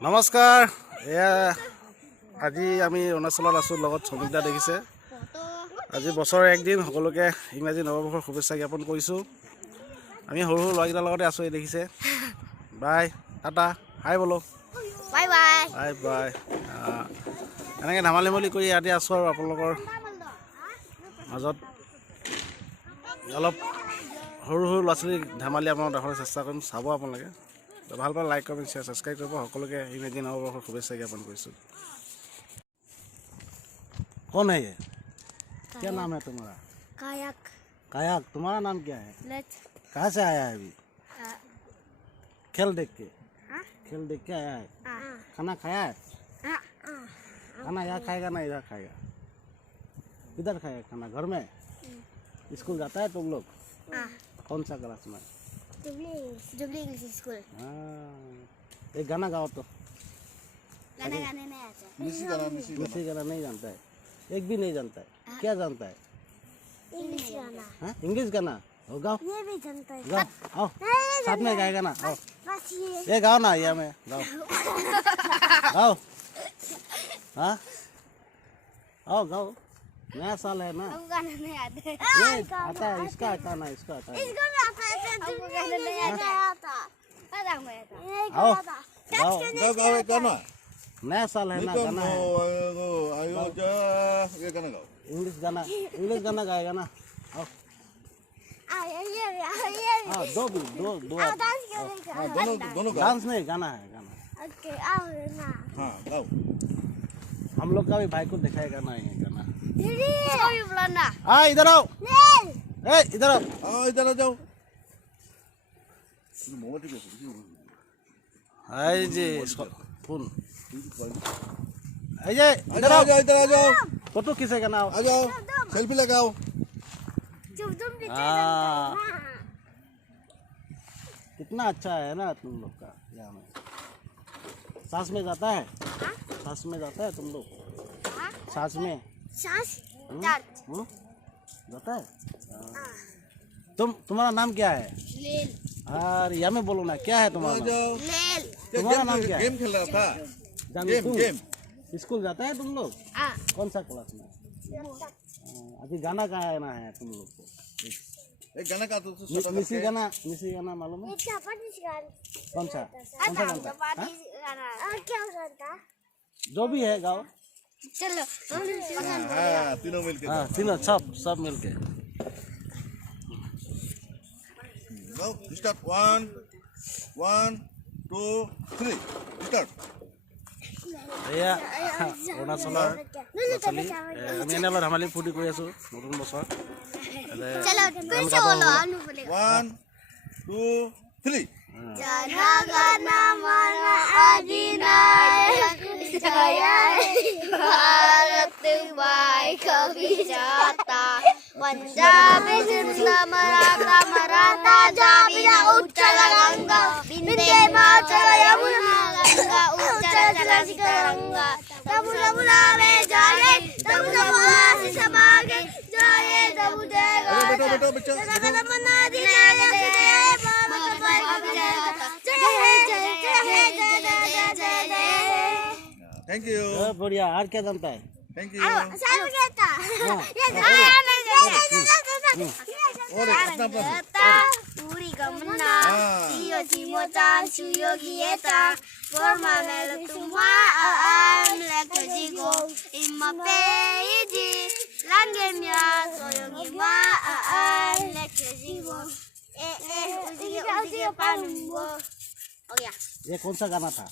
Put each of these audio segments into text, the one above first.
নমস্কাৰ আজি আমি অৰুণাচলত আছোঁ লগত শ্ৰমিকদা দেখিছে আজি বছৰৰ একদিন সকলোকে ইংৰাজী নৱবৰ্ষৰ শুভেচ্ছা জ্ঞাপন কৰিছোঁ আমি সৰু সৰু ল'ৰাকেইটাৰ লগতে আছোঁ এই দেখিছে বাই টাটা হাই বলো বাই বাই বাই বাই এনেকৈ ধেমালি মেলি কৰি ইয়াতে আছোঁ আৰু আপোনালোকৰ মাজত অলপ সৰু সৰু ল'ৰা ছোৱালী ধেমালি আপোনালোক দেখাবলৈ চেষ্টা কৰিম চাব আপোনালোকে ভাল পালে লাইক কমেণ্ট শ্বেয়াৰ ছাবস্ক্ৰাইব কৰিব সকলোকে ইংৰাজী নৱবৰ্ষৰ শুভেচ্ছা জ্ঞাপন কৰিছোঁ कौन है ये क्या नाम है तुम्हारा कायक कायक तुम्हारा नाम क्या है लेट कहाँ से आया है अभी खेल देख के हाँ? खेल देख के आया है खाना खाया है खाना यहाँ खाएगा ना इधर खाएगा किधर खाएगा खाना घर में स्कूल जाता है तुम लोग कौन सा क्लास में जुबली इंग्लिश स्कूल हाँ एक गाना गाओ तो गाना गाने नहीं आता मिसी गाना नहीं जानता है एक भी नहीं जानता है क्या जानता है इंग्लिश गाना हाँ इंग्लिश गाना हो गाओ ये भी जानता है गाओ आओ साथ में गाएगा ना आओ बस ये गाओ ना ये में गाओ गाओ हाँ आओ गाओ नया साल है ना हमको गाना नहीं आता है ये आता है इसका आता ना इसका आता है इसको भी आता है हमको गाना नहीं आता पता मुझे आओ गाओ Gaw gaw gaano? नया साल है ना Ito गाना mo है ayo ja gaano gaw. English गाना गाएगा ना आओ ये हाँ दो डांस करेगा Dono gaw. डांस नहीं गाना है गाना ओके आओ ना Ha gaw. हम लोग का भी भाई को दिखाएगा ना ये गाना दीदी सभी बुलाना हाँ इधर आओ नेल ए इधर आओ Ah idhar aa jao. Mo ठीक है. हाय जी फोन ये इधर आओ idhar aa jao. फोटो किसे का नाम आ जाओ. Selfie लगाओ. चुप तुम भी हाँ कितना अच्छा है ना तुम लोग का यहाँ में सांस में जाता है सांस में जाता है तुम लोग सांस में सांस हम्म? दर्द हम्म? जाता है हाँ। तुम्हारा नाम क्या है लेल अरे यहाँ में बोलो ना क्या है आ तुम्हारा नाम जाओ. लेल तुम्हारा नाम क्या है गेम खेल रहा था. जानते गेम तुम गेम. स्कूल जाता है तुम लोग हाँ कौन सा क्लास में अभी गाना गाना है तुम लोग को एक गाना का तो मिसी गाना मालूम है चपाती गाना कौन सा गाना हाँ? चपाती गाना क्या गाता जो भी है गाओ चलो हाँ तीनों मिलके हाँ तीनों सब मिलके गाओ. Start 1 1 2 3 start. এয়া অৰুণাচলৰ ল'ৰা ছোৱালী আমি এনে অলপ ধেমালি ফূৰ্তি কৰি আছোঁ নতুন বছৰ चलो फिर से बोलो आलू बोलेगा 1 2 3 जनगण मन अधिनायक जय भारत भाई कभी जाता पंजाब सिंध मराठा मराठा जाबिना उच्चल गंगा विंध्य हिमाचल यमुना गंगा उच्चल तरंगा तब रमुना में जाए तब समास समागे जाए तब देगा बेटा बच्चा जनगण मन अधिनायक जय भारत भाई कभी जाता जय जय जय जय जय जय थैंक यू बढ़िया और क्या जानता है थैंक यू सारू कहता और अपना पूरी गमना हाँ. सियो सिमो चान सुयो गिएता forma melo tumwa am leke jigo imma peji lange mya soyo gima am leke jigo uji panungo oh ya ये कौन सा गाना था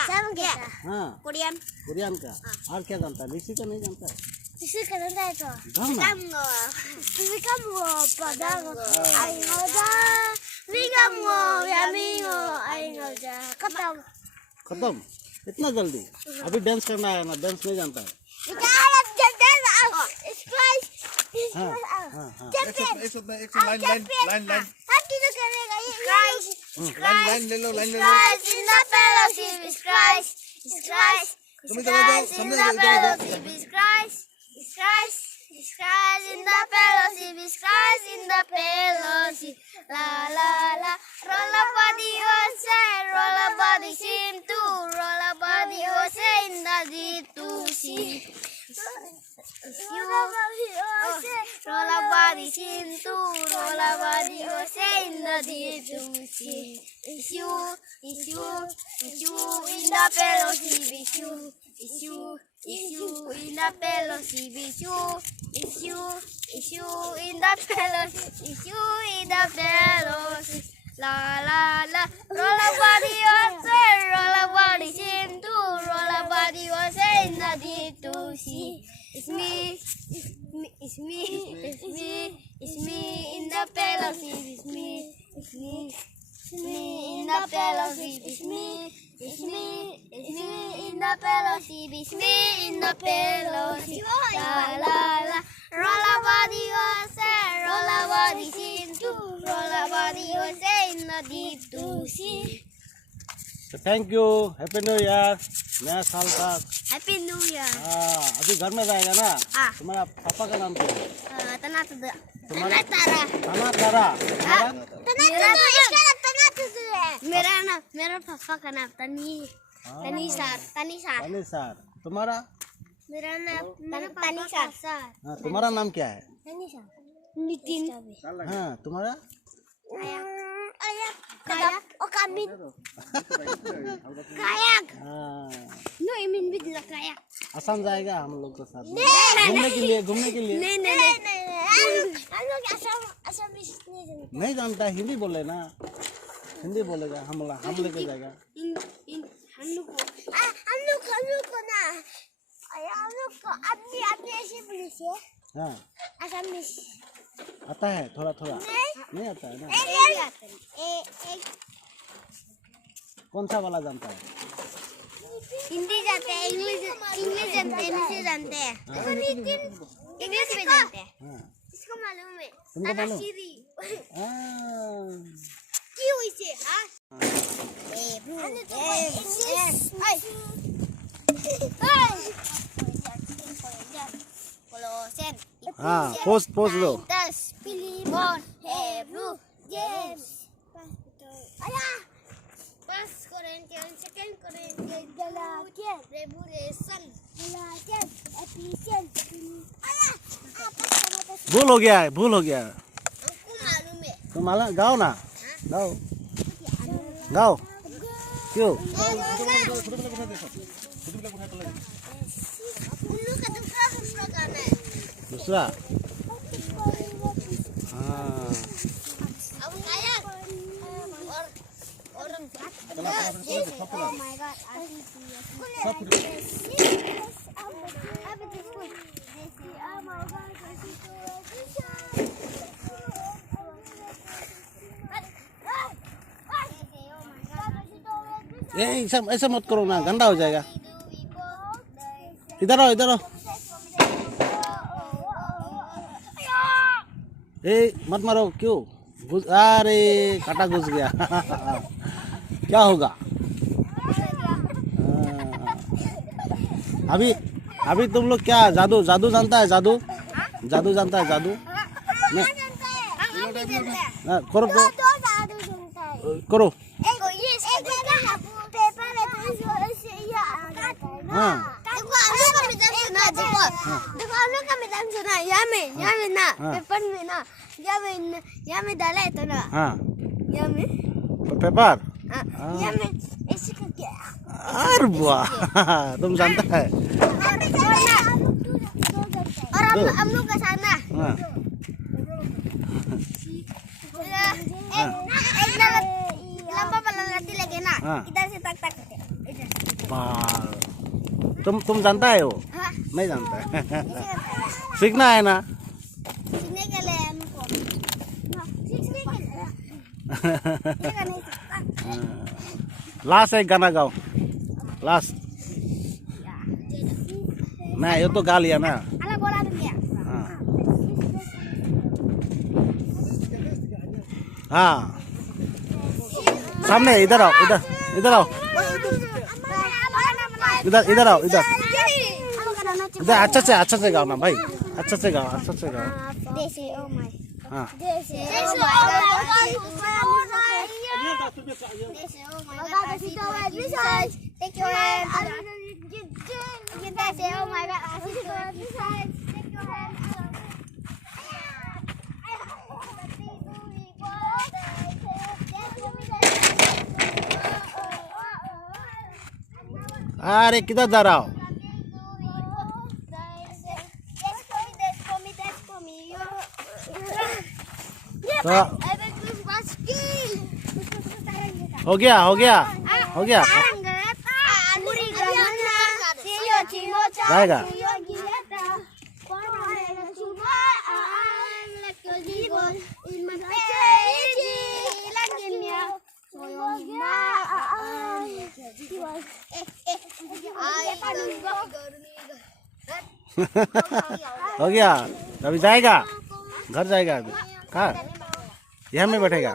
सारू कहता हाँ कोरियन कोरियन का और क्या जानता है मिसी का नहीं जानता है Sisi kananda ito. गाओ ना Kamu padago. Ay ngoda. Kamu yamingo. Ay ngoda. Katam. खत्म इतना जल्दी अभी डांस करना है ना डांस नहीं जानता है Ikalat jenden. Splice. हाँ हाँ हाँ एक line Hati to karega. Splice. Line ले लो Splice in the fellowship. Splice. Splice. तुम इधर आ जाओ In सामने the इधर आ जाओ fellowship. Splice. Splice. Splice in the fellowship. Splice in the fellowship. La la la. Roll up body one side. Roll up body seem to roll. Roll a body into, roll a body say in the deep to see. It's you in the fellowship, it's you in the fellowship, it's you in the fellowship, it's you in the fellowship. La la la, roll a body say, roll a body into, roll a body say in the deep to see. It's me in the fellowship. It's me in the fellowship. It's me in the fellowship. It's me in the fellowship. La la la, roll a body say, roll a body into, roll a body say in the deep to see. Thank you, happy new year, नया साल तक। Happy new year. अभी घर में जाएगा ना? हाँ। तुम्हारा पापा का नाम क्या है? तना तुम्हारा तारा। तना तारा। मेरा पापा का नाम तनीसार। तुम्हारा? मेरा नाम तनीसार। हाँ, तुम्हारा नाम क्या है? नितिन। हाँ, तुम्हारा? Kayak. हाँ। No, I mean with the kayak. Assam जाएगा हम लोग के साथ घूमने के लिए? नहीं। हम लोग असम नहीं जानता, हिंदी बोले ना, हिंदी बोलेगा, हम लेके जाएगा। हम लोग को ना, हम लोग को अपनी ऐसे बोले से। हाँ। असम में आता है थोड़ा नहीं आता है ना? कौन सा वाला जानता है? हिंदी जानते हैं, इंग्लिश जानते हैं, इंग्लिश भी जानते हैं। हाँ। इसको मालूम है? तुमको मालूम? क्यों इसे? हाँ, पोस्ट दो। 10 Filimon, Hebrew, James, 1 Corinthians, 2 Corinthians, Galatians, Revelation, Ephesians। भूल हो गया है। हमको मालूम है। तुम मालूम? गाओ ना, गाओ। क्यों? उल्लू का दूसरा गाना है। दूसरा? हाँ। अब काया और oh my god, ऐसा मत करो ना, गंदा हो जाएगा। इधर आओ। मत मारो। क्यों? अरे काटा घुस गया। क्या होगा? अभी तुम लोग क्या जादू जानता है? जादू जानता है? जादू नहीं करो करो। हाँ। देखो हम लोग का मैदान सुना। यहाँ में ना पेपर में ना, यहाँ में डाला है तो ना। हाँ। यहाँ में पेपर। यहाँ में ऐसे करके। अरे वाह, तुम जानता है। और हम लोग का साना। हाँ। एक लंबा वाला लाठी लगे ना, इधर से तक करके। तुम जानता है वो? हाँ। नहीं जानता है। सीखना है ना? सीखने के लिए हमको सीखने के लिए नहीं सीखता। लास्ट एक गाना गाओ। लास्ट ना, ये तो गा लिया ना। अलग बोला तो क्या? हाँ। सामने इधर आओ। इधर आओ। इधर अच्छा से गाओ ना भाई। अच्छा से गाओ। हाँ। say, oh my God, Ashi, take your hand up. अरे किधर जा रहा हो? तो हो गया हो गया हो गया जाएगा। हो गया अभी जाएगा घर जाएगा अभी कहाँ यहाँ में बैठेगा।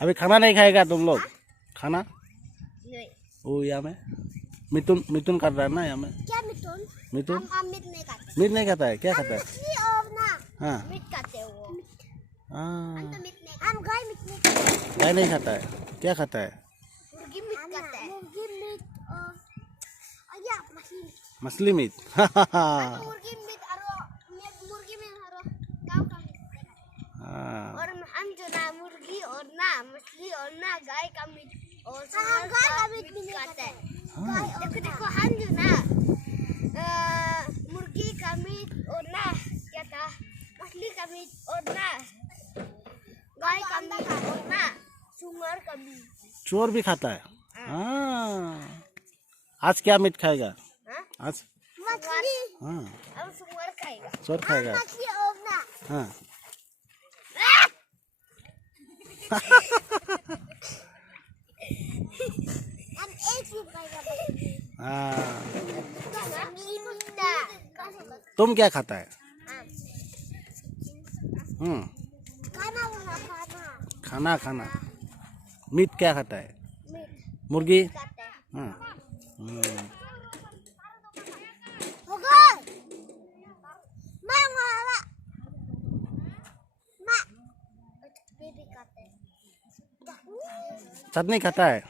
अभी खाना नहीं खाएगा तुम लोग खाना वो यहाँ में मिथुन मिथुन कर रहा है ना यहाँ में। क्या मिथुन? मिथुन हम मीट नहीं खाते। मीट नहीं खाता है क्या खाता है? हाँ मीट खाते हैं वो। हाँ हम तो मीट नहीं खाते। हम गाय मीट नहीं खाते। क्या नहीं खाता है क्या खाता है? मुर्गी मीट खाता है। मुर्गी मीट और या मछली मीट। मछली मीट मुर्गी मीट और मुर्गी मीट और गाय का मीट। और हम जो ना मुर्गी और ना मछली और ना गाय का मीट और गाय का मीट खाता है। देखो देखो हम जो ना मुर्गी का मीट और ना क्या था मछली का मीट और ना गाय का मीट और ना सुअर का मीट। चोर भी खाता है। हाँ आज क्या मीट खाएगा? आज मछली हाँ और सुअर खाएगा। चोर खाएगा। मछली और ना हाँ हम एक ही खाएगा। हाँ तुम क्या खाता है? खाना खाना खाना मीट क्या खाता है? मुर्गी खाते हैं। हाँ होगा मैं मारा मैं बेबी खाते हैं। चटनी खाता है।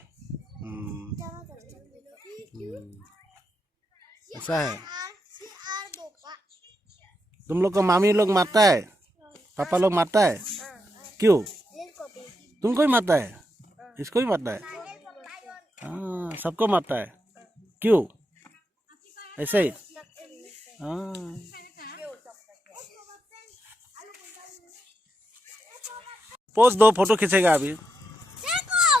ऐसा है तुम लोग को मामी लोग मारता है पापा लोग मारता है क्यों? तुमको ही मारता है इसको ही मारता है। हाँ सबको मारता है क्यों ऐसे ही? हाँ पोज दो फोटो खींचेगा अभी।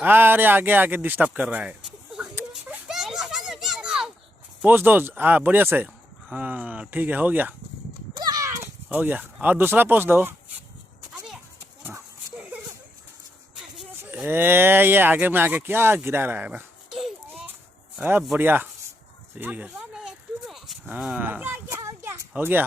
अरे आगे आगे डिस्टर्ब कर रहा है। पोज दो हाँ बढ़िया से। हाँ ठीक है हो गया और दूसरा पोज दो। हाँ। ये आगे में आगे क्या गिरा रहा है ना। बढ़िया ठीक है। हाँ हो गया